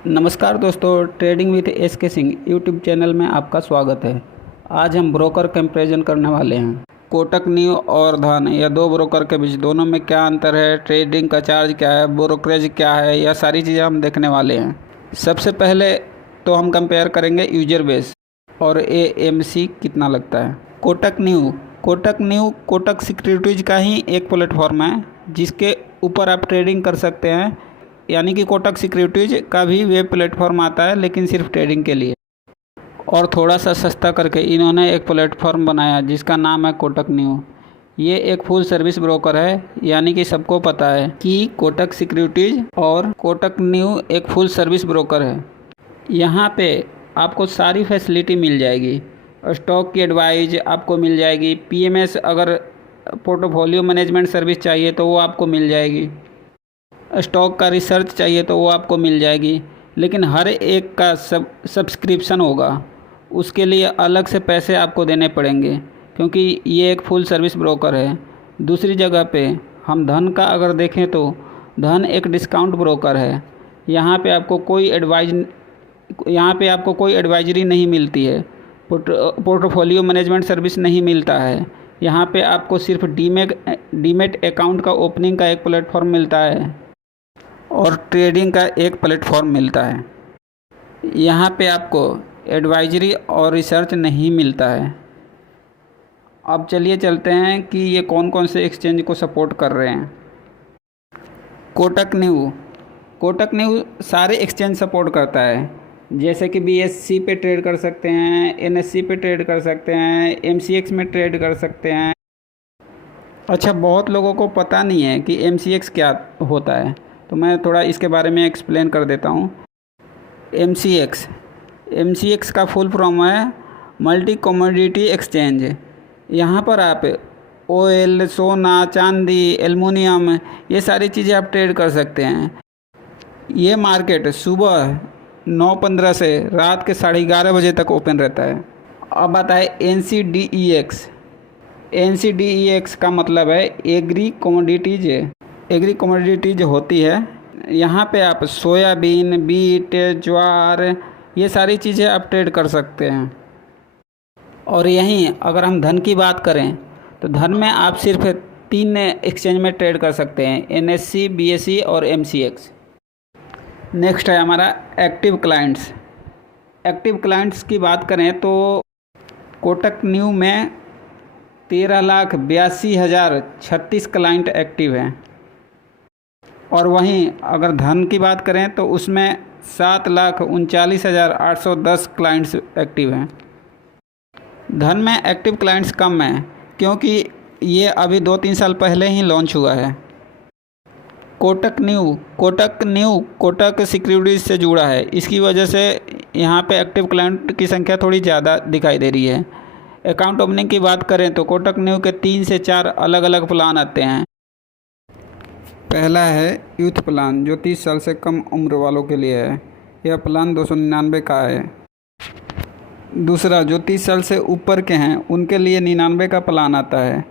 नमस्कार दोस्तों, trading with S के सिंह यूट्यूब चैनल में आपका स्वागत है। आज हम ब्रोकर कंपैरिजन करने वाले हैं। कोटक न्यू और धन या दो ब्रोकर के बीच दोनों में क्या अंतर है, ट्रेडिंग का चार्ज क्या है, ब्रोकरेज क्या है, यह सारी चीज़ें हम देखने वाले हैं। सबसे पहले तो हम कंपेयर करेंगे यूजर बेस और AMC कितना लगता है। कोटक सिक्योरिटीज़ का ही एक प्लेटफॉर्म है जिसके ऊपर आप ट्रेडिंग कर सकते हैं। यानी कि कोटक सिक्योरिटीज़ का भी वेब प्लेटफॉर्म आता है, लेकिन सिर्फ ट्रेडिंग के लिए। और थोड़ा सा सस्ता करके इन्होंने एक प्लेटफॉर्म बनाया जिसका नाम है कोटक न्यू। ये एक फुल सर्विस ब्रोकर है, यानी कि सबको पता है कि कोटक सिक्योरिटीज़ और कोटक न्यू एक फुल सर्विस ब्रोकर है। यहाँ पे आपको सारी फैसिलिटी मिल जाएगी। स्टॉक की एडवाइज आपको मिल जाएगी, PMS अगर पोर्टफोलियो मैनेजमेंट सर्विस चाहिए तो वो आपको मिल जाएगी, स्टॉक का रिसर्च चाहिए तो वो आपको मिल जाएगी। लेकिन हर एक का सब्सक्रिप्शन होगा, उसके लिए अलग से पैसे आपको देने पड़ेंगे, क्योंकि ये एक फुल सर्विस ब्रोकर है। दूसरी जगह पे हम धन का अगर देखें तो धन एक डिस्काउंट ब्रोकर है। यहाँ पे आपको कोई एडवाइजरी नहीं मिलती है, पोर्टफोलियो मैनेजमेंट सर्विस नहीं मिलता है। यहाँ पे आपको सिर्फ डीमेट अकाउंट का ओपनिंग का एक प्लेटफॉर्म मिलता है और ट्रेडिंग का एक प्लेटफॉर्म मिलता है। यहाँ पे आपको एडवाइजरी और रिसर्च नहीं मिलता है। अब चलिए चलते हैं कि ये कौन कौन से एक्सचेंज को सपोर्ट कर रहे हैं। कोटक न्यू सारे एक्सचेंज सपोर्ट करता है, जैसे कि BSE पे ट्रेड कर सकते हैं, NSE पे ट्रेड कर सकते हैं, MCX में ट्रेड कर सकते हैं। अच्छा, बहुत लोगों को पता नहीं है कि MCX क्या होता है, तो मैं थोड़ा इसके बारे में एक्सप्लेन कर देता हूँ। MCX का फुल फॉर्म है मल्टी कमोडिटी एक्सचेंज। यहाँ पर आप ऑयल, सोना, चांदी, एल्युमिनियम, ये सारी चीज़ें आप ट्रेड कर सकते हैं। ये मार्केट सुबह 9:15 से रात के 11:30 बजे तक ओपन रहता है। अब आता है NCDEX का मतलब है एग्री कमोडिटीज होती है। यहाँ पे आप सोयाबीन, बीट, ज्वार, ये सारी चीज़ें आप ट्रेड कर सकते हैं। और यहीं अगर हम धन की बात करें तो धन में आप सिर्फ 3 एक्सचेंज में ट्रेड कर सकते हैं, NSE, BSE और MCX। नेक्स्ट है हमारा एक्टिव क्लाइंट्स की बात करें तो कोटक न्यू में 13,82,036 क्लाइंट एक्टिव हैं। और वहीं अगर धन की बात करें तो उसमें 7,39,810 क्लाइंट्स एक्टिव हैं। धन में एक्टिव क्लाइंट्स कम हैं, क्योंकि ये अभी 2-3 साल पहले ही लॉन्च हुआ है। कोटक सिक्योरिटीज़ से जुड़ा है, इसकी वजह से यहाँ पे एक्टिव क्लाइंट की संख्या थोड़ी ज़्यादा दिखाई दे रही है। अकाउंट ओपनिंग की बात करें तो कोटक न्यू के 3 से 4 अलग अलग प्लान आते हैं। पहला है यूथ प्लान, जो 30 साल से कम उम्र वालों के लिए है। यह प्लान 299 का है। दूसरा, जो 30 साल से ऊपर के हैं उनके लिए 99 का प्लान आता है।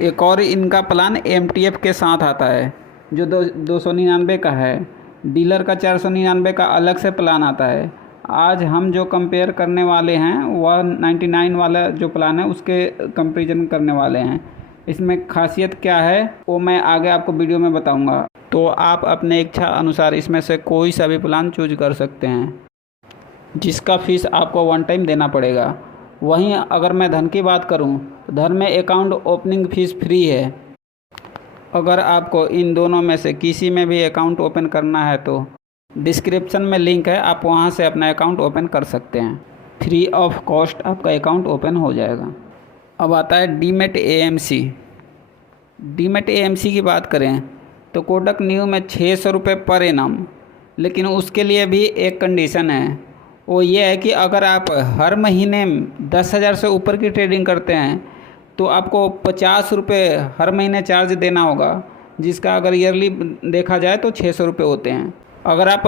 एक और इनका प्लान MTF के साथ आता है, जो 299 का है। डीलर का 499 का अलग से प्लान आता है। आज हम जो कंपेयर करने वाले हैं वह 99 वाला जो प्लान है उसके कंपैरिजन करने वाले हैं। इसमें खासियत क्या है वो मैं आगे आपको वीडियो में बताऊंगा, तो आप अपने इच्छा अनुसार इसमें से कोई सा भी प्लान चूज कर सकते हैं, जिसका फ़ीस आपको 1 टाइम देना पड़ेगा। वहीं अगर मैं धन की बात करूं तो धन में अकाउंट ओपनिंग फ़ीस फ्री है। अगर आपको इन दोनों में से किसी में भी अकाउंट ओपन करना है तो डिस्क्रिप्शन में लिंक है, आप वहां से अपना अकाउंट ओपन कर सकते हैं। फ्री ऑफ कॉस्ट आपका अकाउंट ओपन हो जाएगा। अब आता है डीमेट AMC की बात करें तो कोटक न्यू में 600 रुपये पर एनम, लेकिन उसके लिए भी एक कंडीशन है। वो ये है कि अगर आप हर महीने 10,000 से ऊपर की ट्रेडिंग करते हैं तो आपको 50 रुपये हर महीने चार्ज देना होगा, जिसका अगर ईयरली देखा जाए तो 600 रुपये होते हैं। अगर आप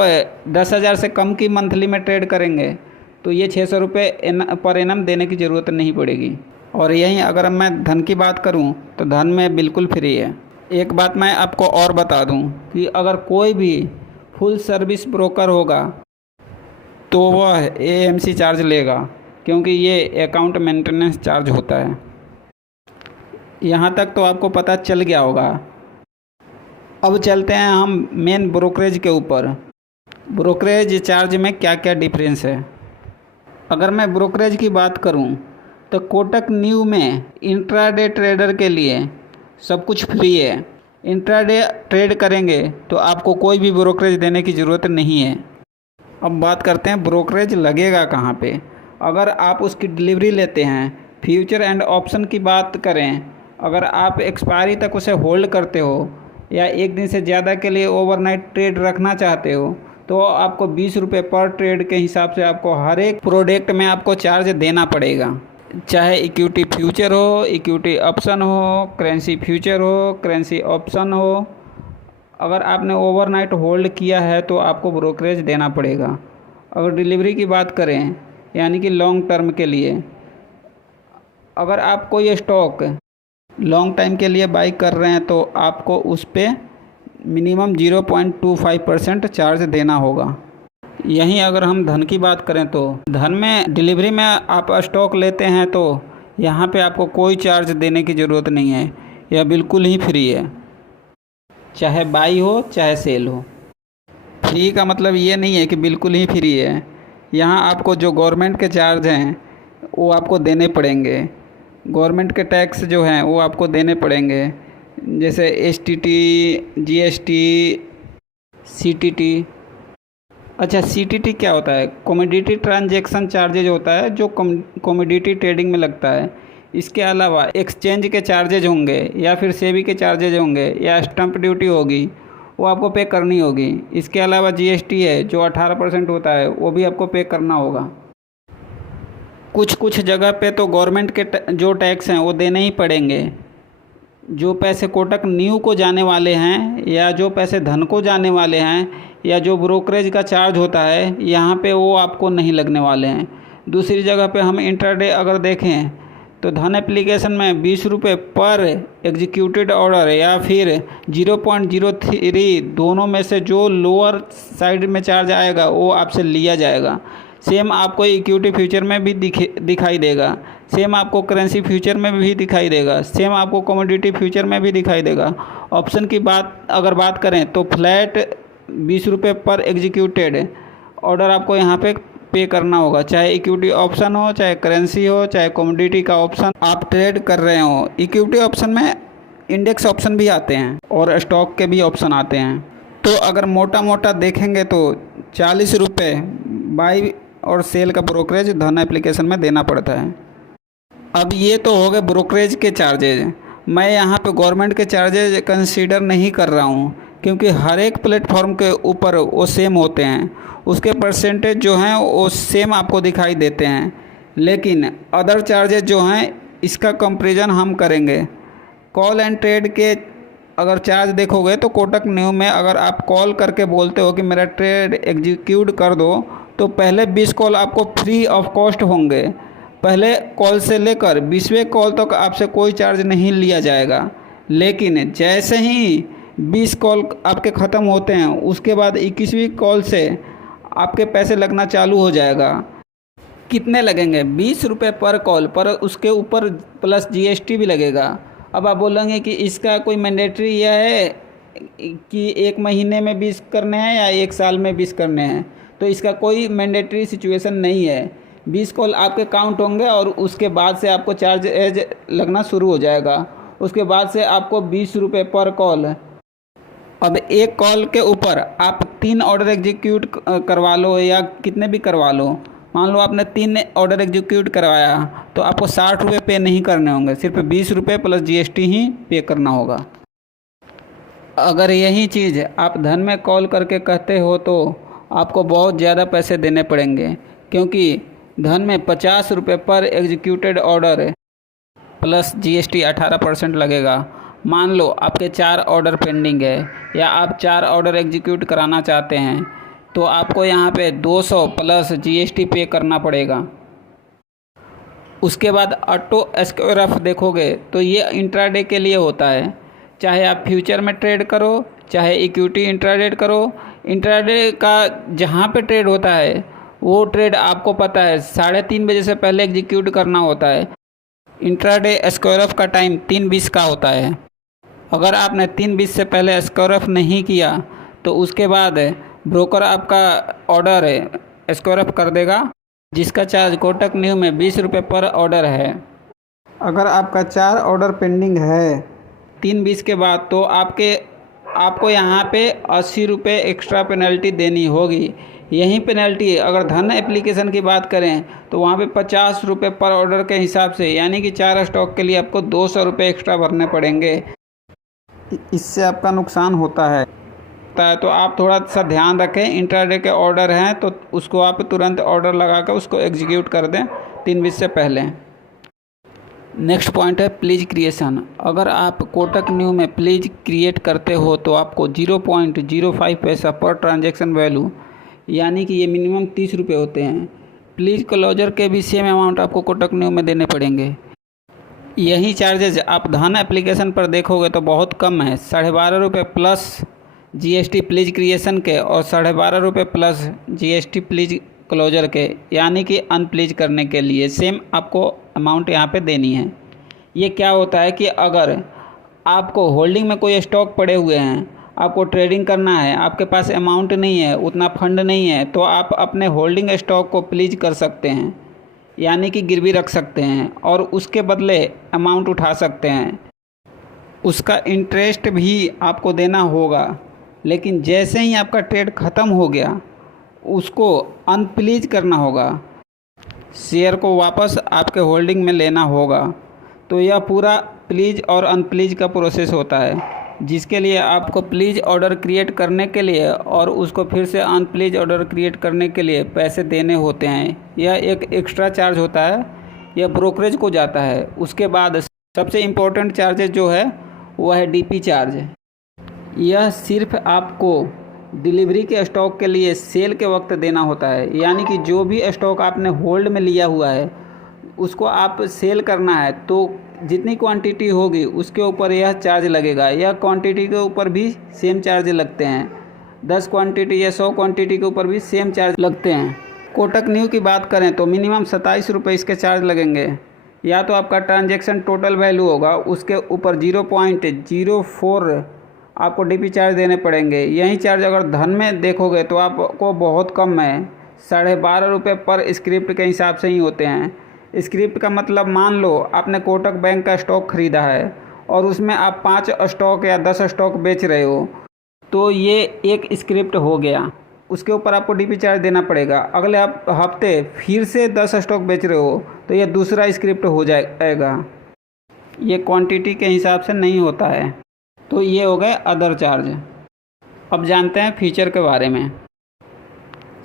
10,000 से कम की मंथली में ट्रेड करेंगे तो ये 600 रुपये पर एनम देने की ज़रूरत नहीं पड़ेगी। और यहीं अगर मैं धन की बात करूं तो धन में बिल्कुल फ्री है। एक बात मैं आपको और बता दूं कि अगर कोई भी फुल सर्विस ब्रोकर होगा तो वह AMC चार्ज लेगा, क्योंकि ये अकाउंट मेंटेनेंस चार्ज होता है। यहाँ तक तो आपको पता चल गया होगा। अब चलते हैं हम मेन ब्रोकरेज के ऊपर। ब्रोकरेज चार्ज में क्या क्या डिफरेंस है। अगर मैं ब्रोकरेज की बात करूं तो कोटक न्यू में इंट्राडे ट्रेडर के लिए सब कुछ फ्री है। इंट्राडे ट्रेड करेंगे तो आपको कोई भी ब्रोकरेज देने की ज़रूरत नहीं है। अब बात करते हैं ब्रोकरेज लगेगा कहाँ पे। अगर आप उसकी डिलीवरी लेते हैं, फ्यूचर एंड ऑप्शन की बात करें, अगर आप एक्सपायरी तक उसे होल्ड करते हो या एक दिन से ज़्यादा के लिए ओवरनाइट ट्रेड रखना चाहते हो, तो आपको 20 रुपये पर ट्रेड के हिसाब से आपको हर एक प्रोडक्ट में आपको चार्ज देना पड़ेगा। चाहे इक्विटी फ्यूचर हो, इक्विटी ऑप्शन हो, करेंसी फ्यूचर हो, करेंसी ऑप्शन हो, अगर आपने ओवरनाइट होल्ड किया है तो आपको ब्रोकरेज देना पड़ेगा। अगर डिलीवरी की बात करें, यानी कि लॉन्ग टर्म के लिए, अगर आप कोई स्टॉक लॉन्ग टाइम के लिए बाई कर रहे हैं तो आपको उस पर मिनिमम 0.25% चार्ज देना होगा। यहीं अगर हम धन की बात करें तो धन में डिलीवरी में आप स्टॉक लेते हैं तो यहाँ पे आपको कोई चार्ज देने की ज़रूरत नहीं है, यह बिल्कुल ही फ्री है, चाहे बाई हो चाहे सेल हो। फ्री का मतलब ये नहीं है कि बिल्कुल ही फ्री है। यहाँ आपको जो गवर्नमेंट के चार्ज हैं वो आपको देने पड़ेंगे। गवर्नमेंट के टैक्स जो हैं वो आपको देने पड़ेंगे, जैसे STT, GST, CTT। अच्छा, CTT क्या होता है? कमोडिटी ट्रांजैक्शन चार्जेज होता है, जो कमोडिटी ट्रेडिंग में लगता है। इसके अलावा एक्सचेंज के चार्जेज होंगे या फिर सेबी के चार्जेज होंगे या स्टम्प ड्यूटी होगी, वो आपको पे करनी होगी। इसके अलावा GST है जो 18% होता है, वो भी आपको पे करना होगा। कुछ जगह पे तो गवर्नमेंट के जो टैक्स हैं वो देने ही पड़ेंगे। जो पैसे कोटक न्यू को जाने वाले हैं या जो पैसे धन को जाने वाले हैं या जो ब्रोकरेज का चार्ज होता है, यहाँ पे वो आपको नहीं लगने वाले हैं। दूसरी जगह पे हम इंट्राडे अगर देखें तो धन एप्लीकेशन में 20 रुपये पर एग्जीक्यूटेड ऑर्डर या फिर 0.03 दोनों में से जो लोअर साइड में चार्ज आएगा वो आपसे लिया जाएगा। सेम आपको इक्विटी फ्यूचर में भी दिखाई देगा, सेम आपको करेंसी फ्यूचर में भी दिखाई देगा, सेम आपको कमोडिटी फ्यूचर में भी दिखाई देगा। ऑप्शन की अगर बात करें तो फ्लैट 20 रुपये पर एग्जीक्यूटेड ऑर्डर आपको यहाँ पे करना होगा, चाहे इक्विटी ऑप्शन हो, चाहे करेंसी हो, चाहे कमोडिटी का ऑप्शन आप ट्रेड कर रहे हो। इक्विटी ऑप्शन में इंडेक्स ऑप्शन भी आते हैं और स्टॉक के भी ऑप्शन आते हैं। तो अगर मोटा देखेंगे तो 40 रुपये बाई और सेल का ब्रोकरेज धन एप्लीकेशन में देना पड़ता है। अब ये तो हो गए ब्रोकरेज के चार्जेज। मैं यहाँ पे गवर्नमेंट के चार्जेज कंसीडर नहीं कर रहा हूँ, क्योंकि हर एक प्लेटफॉर्म के ऊपर वो सेम होते हैं, उसके परसेंटेज जो हैं वो सेम आपको दिखाई देते हैं। लेकिन अदर चार्जेज जो हैं इसका कंपैरिजन हम करेंगे। कॉल एंड ट्रेड के अगर चार्ज देखोगे तो कोटक न्यू में अगर आप कॉल करके बोलते हो कि मेरा ट्रेड एग्जीक्यूट कर दो, तो पहले 20 कॉल आपको फ्री ऑफ कॉस्ट होंगे। पहले कॉल से लेकर 20वें कॉल तक आपसे कोई चार्ज नहीं लिया जाएगा। लेकिन जैसे ही 20 कॉल आपके ख़त्म होते हैं उसके बाद 21वीं कॉल से आपके पैसे लगना चालू हो जाएगा। कितने लगेंगे? 20 रुपये पर कॉल, पर उसके ऊपर प्लस GST भी लगेगा। अब आप बोलेंगे कि इसका कोई मैंडेटरी यह है कि 1 महीने में 20 करने हैं या 1 साल में 20 करने हैं, तो इसका कोई मैंडेटरी सिचुएशन नहीं है। 20 कॉल आपके काउंट होंगे और उसके बाद से आपको चार्ज लगना शुरू हो जाएगा। उसके बाद से आपको 20 रुपये पर कॉल। अब एक कॉल के ऊपर आप 3 ऑर्डर एग्जीक्यूट करवा लो या कितने भी करवा लो, मान लो आपने 3 ऑर्डर एग्जीक्यूट करवाया तो आपको 60 रुपये पे नहीं करने होंगे, सिर्फ 20 रुपये प्लस GST ही पे करना होगा। अगर यही चीज़ आप धन में कॉल करके कहते हो तो आपको बहुत ज़्यादा पैसे देने पड़ेंगे, क्योंकि धन में 50 रुपये पर एग्जीक्यूटेड ऑर्डर प्लस GST 18% लगेगा। मान लो आपके 4 ऑर्डर पेंडिंग है या आप 4 ऑर्डर एग्जीक्यूट कराना चाहते हैं, तो आपको यहाँ पे 200 प्लस GST पे करना पड़ेगा। उसके बाद ऑटो स्क्वायर ऑफ देखोगे तो ये इंट्राडे के लिए होता है। चाहे आप फ्यूचर में ट्रेड करो, चाहे इक्विटी इंट्राडे करो इंट्राडे का जहाँ पे ट्रेड होता है वो ट्रेड आपको पता है 3:30 बजे से पहले एग्जीक्यूट करना होता है। इंट्राडे स्क्वायर ऑफ का टाइम 3:20 का होता है। अगर आपने 3:20 से पहले स्क्वायर ऑफ नहीं किया तो उसके बाद ब्रोकर आपका ऑर्डर स्क्वायर ऑफ कर देगा, जिसका चार्ज कोटक न्यू में 20 रुपये पर ऑर्डर है। अगर आपका 4 ऑर्डर पेंडिंग है 3:20 के बाद तो आपको यहाँ पे 80 रुपये एक्स्ट्रा पेनल्टी देनी होगी। यही पेनल्टी अगर धन एप्लीकेशन की बात करें तो वहाँ पे 50 रुपये पर ऑर्डर के हिसाब से, यानी कि 4 स्टॉक के लिए आपको 200 रुपये एक्स्ट्रा भरने पड़ेंगे। इससे आपका नुकसान होता है तो आप थोड़ा सा ध्यान रखें। इंट्राडे के ऑर्डर हैं तो उसको आप तुरंत ऑर्डर लगा कर उसको एग्जीक्यूट कर दें 3:20 से पहले। नेक्स्ट पॉइंट है प्लीज क्रिएशन। अगर आप कोटक न्यू में प्लीज क्रिएट करते हो तो आपको 0.05 पैसा पर ट्रांजैक्शन वैल्यू, यानी कि ये मिनिमम 30 रुपये होते हैं। प्लीज क्लोजर के भी सेम अमाउंट आपको कोटक न्यू में देने पड़ेंगे। यही चार्जेज आप धन एप्लीकेशन पर देखोगे तो बहुत कम है, 12.5 रुपये प्लस जीएसटी प्लीज क्रिएशन के और 12.5 रुपये प्लस जीएसटी प्लीज क्लोजर के, यानी कि अनप्लीज करने के लिए सेम आपको अमाउंट यहाँ पे देनी है। ये क्या होता है कि अगर आपको होल्डिंग में कोई स्टॉक पड़े हुए हैं, आपको ट्रेडिंग करना है, आपके पास अमाउंट नहीं है, उतना फंड नहीं है, तो आप अपने होल्डिंग स्टॉक को प्लीज कर सकते हैं, यानी कि गिरवी रख सकते हैं और उसके बदले अमाउंट उठा सकते हैं। उसका इंटरेस्ट भी आपको देना होगा, लेकिन जैसे ही आपका ट्रेड ख़त्म हो गया उसको अनप्लीज करना होगा, शेयर को वापस आपके होल्डिंग में लेना होगा। तो यह पूरा प्लीज और अनप्लीज का प्रोसेस होता है, जिसके लिए आपको प्लीज ऑर्डर क्रिएट करने के लिए और उसको फिर से अनप्लीज ऑर्डर क्रिएट करने के लिए पैसे देने होते हैं। यह एक एक्स्ट्रा चार्ज होता है, यह ब्रोकरेज को जाता है। उसके बाद सबसे इम्पोर्टेंट चार्जेस जो है वह है डीपी चार्ज। यह सिर्फ आपको डिलीवरी के स्टॉक के लिए सेल के वक्त देना होता है, यानी कि जो भी स्टॉक आपने होल्ड में लिया हुआ है उसको आप सेल करना है तो जितनी क्वांटिटी होगी उसके ऊपर यह चार्ज लगेगा। यह क्वांटिटी के ऊपर भी सेम चार्ज लगते हैं, 10 क्वांटिटी या 100 क्वांटिटी के ऊपर भी सेम चार्ज लगते हैं। कोटक न्यू की बात करें तो मिनिमम 27 रुपये इसके चार्ज लगेंगे। या तो आपका ट्रांजैक्शन टोटल वैल्यू होगा, उसके ऊपर 0.04 आपको डीपी चार्ज देने पड़ेंगे। यही चार्ज अगर धन में देखोगे तो आपको बहुत कम है, 12.5 रुपये पर स्क्रिप्ट के हिसाब से ही होते हैं। स्क्रिप्ट का मतलब मान लो आपने कोटक बैंक का स्टॉक ख़रीदा है और उसमें आप 5 स्टॉक या 10 स्टॉक बेच रहे हो, तो ये एक स्क्रिप्ट हो गया, उसके ऊपर आपको डीपी चार्ज देना पड़ेगा। अगले हफ्ते फिर से 10 स्टॉक बेच रहे हो तो ये दूसरा स्क्रिप्ट हो जाएगा। ये क्वांटिटी के हिसाब से नहीं होता है। तो ये हो गए अदर चार्ज। अब जानते हैं फीचर के बारे में।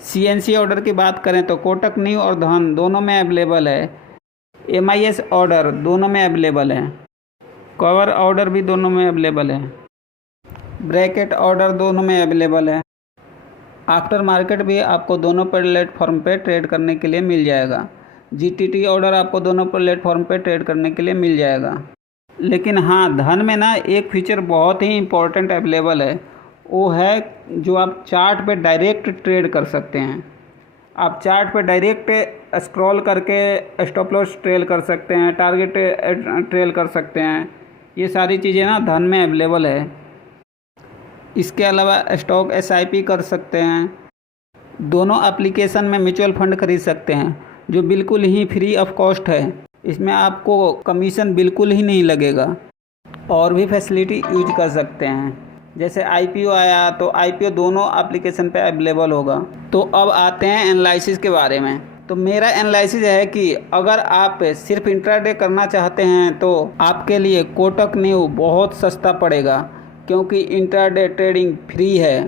सीएनसी ऑर्डर की बात करें तो कोटक न्यू और धन दोनों में अवेलेबल है। एमआईएस ऑर्डर दोनों में अवेलेबल है। कवर ऑर्डर भी दोनों में अवेलेबल है। ब्रैकेट ऑर्डर दोनों में अवेलेबल है। आफ्टर मार्केट भी आपको दोनों प्लेटफॉर्म पे ट्रेड करने के लिए मिल जाएगा। जीटीटी ऑर्डर आपको दोनों प्लेटफॉर्म पे ट्रेड करने के लिए मिल जाएगा। लेकिन हाँ, धन में ना एक फीचर बहुत ही इम्पोर्टेंट अवेलेबल है, वो है जो आप चार्ट पे डायरेक्ट ट्रेड कर सकते हैं। आप चार्ट पे डायरेक्ट स्क्रॉल करके स्टॉप लॉस ट्रेल कर सकते हैं, टारगेट ट्रेल कर सकते हैं। ये सारी चीज़ें ना धन में अवेलेबल है। इसके अलावा स्टॉक एसआईपी कर सकते हैं। दोनों एप्लीकेशन में म्यूचुअल फंड खरीद सकते हैं जो बिल्कुल ही फ्री ऑफ कॉस्ट है। इसमें आपको कमीशन बिल्कुल ही नहीं लगेगा। और भी फैसिलिटी यूज कर सकते हैं, जैसे आईपीओ आया तो आईपीओ दोनों एप्लीकेशन पे अवेलेबल होगा। तो अब आते हैं एनालिसिस के बारे में। तो मेरा एनालिसिस है कि अगर आप सिर्फ इंट्राडे करना चाहते हैं तो आपके लिए कोटक न्यू बहुत सस्ता पड़ेगा, क्योंकि इंट्राडे ट्रेडिंग फ्री है।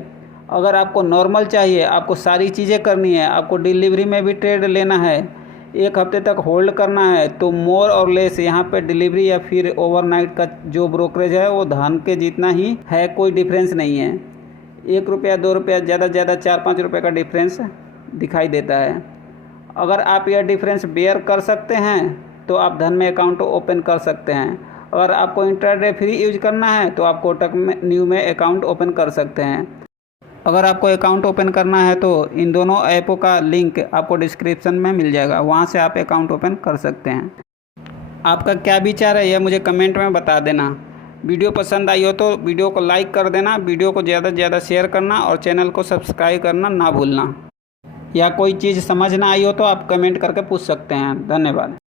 अगर आपको नॉर्मल चाहिए, आपको सारी चीज़ें करनी है, आपको डिलीवरी में भी ट्रेड लेना है, 1 हफ्ते तक होल्ड करना है, तो मोर और लेस यहाँ पे डिलीवरी या फिर ओवरनाइट का जो ब्रोकरेज है वो धन के जितना ही है, कोई डिफरेंस नहीं है। 1 रुपया 2 रुपया ज़्यादा से ज़्यादा 4-5 रुपये का डिफरेंस दिखाई देता है। अगर आप यह डिफरेंस बेयर कर सकते हैं तो आप धन में अकाउंट ओपन कर सकते हैं। अगर आपको इंट्राडे फ्री यूज करना है तो आप कोटक न्यू में अकाउंट ओपन कर सकते हैं। अगर आपको अकाउंट ओपन करना है तो इन दोनों ऐपों का लिंक आपको डिस्क्रिप्शन में मिल जाएगा, वहाँ से आप अकाउंट ओपन कर सकते हैं। आपका क्या विचार है यह मुझे कमेंट में बता देना। वीडियो पसंद आई हो तो वीडियो को लाइक कर देना, वीडियो को ज़्यादा से ज़्यादा शेयर करना और चैनल को सब्सक्राइब करना ना भूलना। या कोई चीज़ समझ ना आई हो तो आप कमेंट करके पूछ सकते हैं। धन्यवाद।